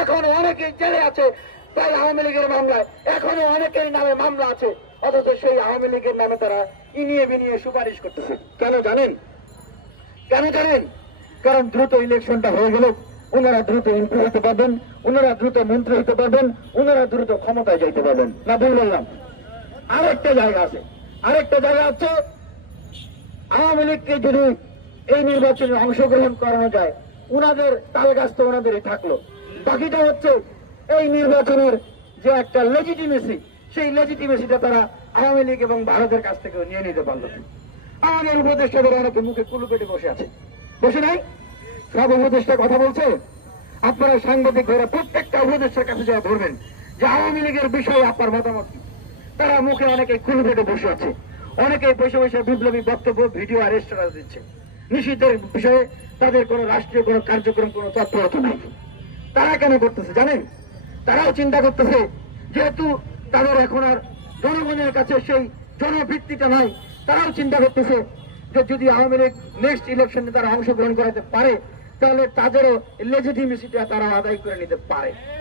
এখনো অনেকেই জেলে আছে, তাই আওয়ামী লীগের মামলায় এখনো অনেকের নামে মামলা আছে, অথচ সেই আওয়ামী লীগের নামে তারা ইনিয়ে বিনিয়ে সুপারিশ করতেছে। কেন জানেন? কেন জানেন? কারণ দ্রুত ইলেকশনটা হয়ে গেল, ওনারা দ্রুত এমপি হতে পারবেন, ওনারা দ্রুত মন্ত্রী হতে পারবেন, ওনারা দ্রুত ক্ষমতায় যাইতে পারবেন। না ভুল বললাম? আরেকটা জায়গা আছে, আরেকটা জায়গা আছে, আওয়ামী লীগকে যদি এই নির্বাচনে অংশগ্রহণ করানো যায়, ওনাদের তাল গাছ তো ওনাদেরই থাকলো। বাকিটা হচ্ছে এই নির্বাচনের যে একটা লেজিটিমেসি, সেই লেজিটিমেসিটা তারা আওয়ামী লীগ এবং ভারতের কাছ থেকে নিয়ে নিতে পারলো। আমাদের উপদেষ্টাদের অনেকে মুখে কুলু পেটে বসে আছে, বসে নাই? সব উপদেষ্টা কথা বলছে। আপনারা সাংবাদিক ভাইরা প্রত্যেকটা উপদেষ্টার কাছে যাওয়া ধরবেন যে আওয়ামী লীগের বিষয়ে আপনার মতামত কি। তারা মুখে অনেকে কুলু পেটে বসে আছে, অনেকে বসে বসে বিপ্লবী বক্তব্য, ভিডিও আর স্ট্যাটাস দিচ্ছে। নিষিদ্ধের বিষয়ে তাদের কোনো রাষ্ট্রীয় কোনো কার্যক্রম, কোনো তৎপরতা নাই। তারা কেন করতেছে জানেন? তারাও চিন্তা করতেছে, যেহেতু তাদের এখন আর জনগণের কাছে সেই জনভিত্তিটা নাই, তারাও চিন্তা করতেছে যে যদি আওয়ামী লীগ নেক্সট ইলেকশনে তারা অংশগ্রহণ করাতে পারে, তাহলে তাদেরও লেজিটিমেসিটা তারা আদায় করে নিতে পারে।